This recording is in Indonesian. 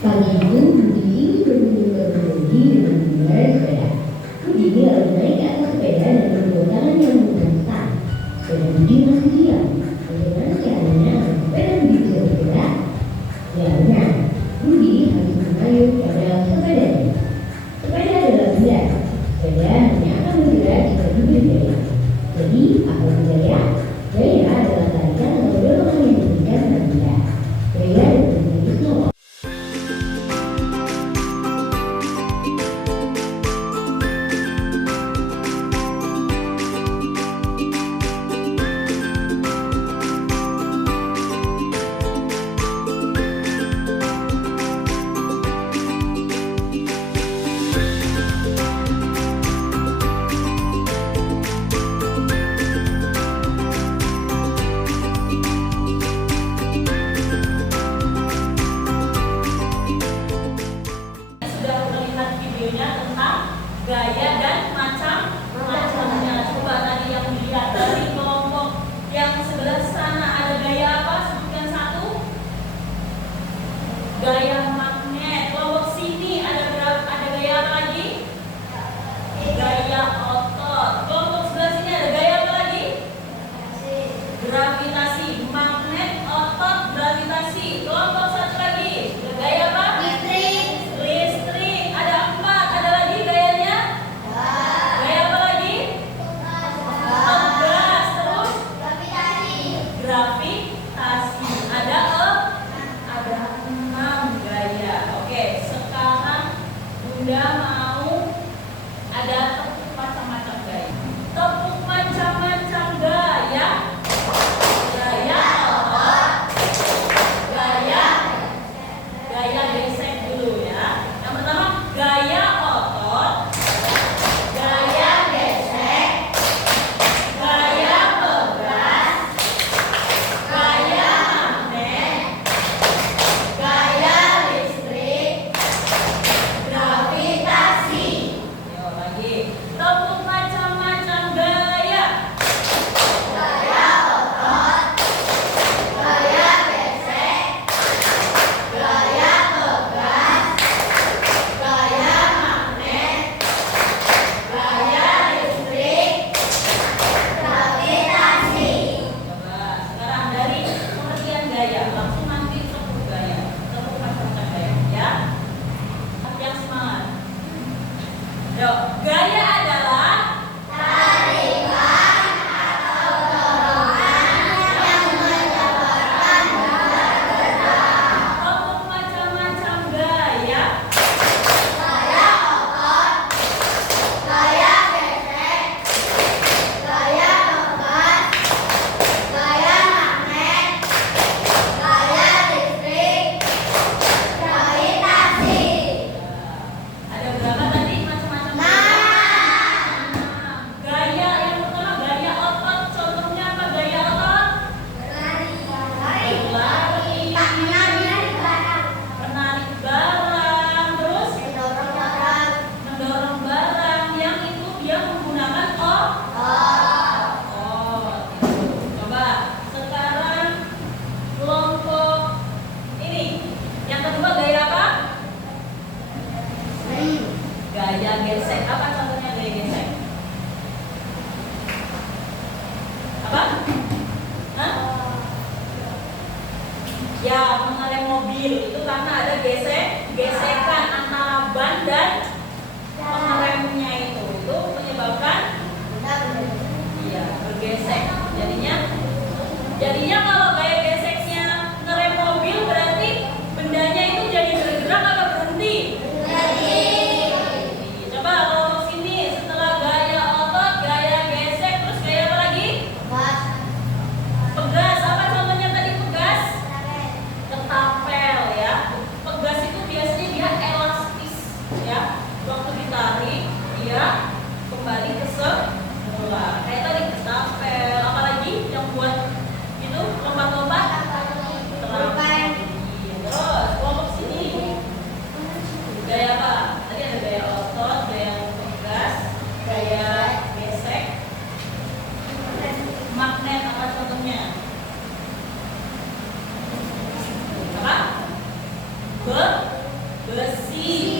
Pagi itu Budi bermimpi dengan mengendarai sepeda. Budi lalu naik ke atas sepeda dan kedua tangannya memutar. Sepeda Budi masih diam. Bagaimana caranya agar sepeda Budi bisa bergerak? Ya benar, Budi harus mengayuh pada sepedanya. Sepeda adalah benda. Sepeda hanya akan bergerak jika Budi berjaya. Jadi apa itu gaya? Gaya adalah tarikan atau dorongan yang diberikan pada benda. Gaya dapat menjadi slow. Gaya dan macam-macamnya. Coba tadi yang dilihat dari kelompok yang sebelah sana ada gaya apa? Sebutkan satu. Gaya magnet. Kelompok sini ada gaya apa lagi? Gaya otot. Kelompok sebelah sini ada gaya apa lagi? Gravitasi. Magnet, otot, gravitasi. Kelompok satu lagi. Gaya apa? Listrik. Ada empat. Ada lagi gayanya? Gaya apa lagi? Pegas. Terus? Gravitasi. Ada enam gaya. Oke, sekarang Bunda mau ada tepuk macam-macam gaya. Tepuk macam-macam gaya. Gaya otot. Gaya gesek dulu ya. Yang pertama gaya otot. Gaya gesek. Gaya pegas. Gaya magnet. Gaya listrik. Gravitasi. Yuk lagi. Tepuk macam-macam gaya. Gaya otot. Gaya gesek. Gaya pegas. Gaya magnet. Gaya listrik. Gravitasi. Coba sekarang dari pengertian gaya langsung nanti tepuk gaya. Tepuk macam-macam gaya ya. Yang semangat. Yuk, gaya adalah tarikan atau dorongan yang menyebabkan benda bergerak. Tepuk macam-macam gaya. Gaya otot. Gaya gesek. Gaya pegas. Gaya magnet. Gaya listrik. Gravitasi. Ada berapa tadi macam-macam? Gaya yang pertama gaya otot. Contohnya apa gaya otot? Berlari. Menarik barang. Terus mendorong barang. Yang itu dia menggunakan otot. Coba sekarang kelompok ini. Yang kedua gaya apa? Gaya gesek. Apa contohnya gaya gesek? Apa? Hah? Ya, mengerem mobil itu karena ada gesekan antara ban dan pengeremnya itu menyebabkan bergesek. Jadinya kalau gaya geseknya ngerem mobil berarti bendanya itu jadi bergerak atau berhenti? Coba kalau sini setelah gaya otot, gaya gesek, terus gaya apa lagi? Pegas. Apa contohnya tadi pegas? Ketapel ya. Pegas itu biasanya dia besi,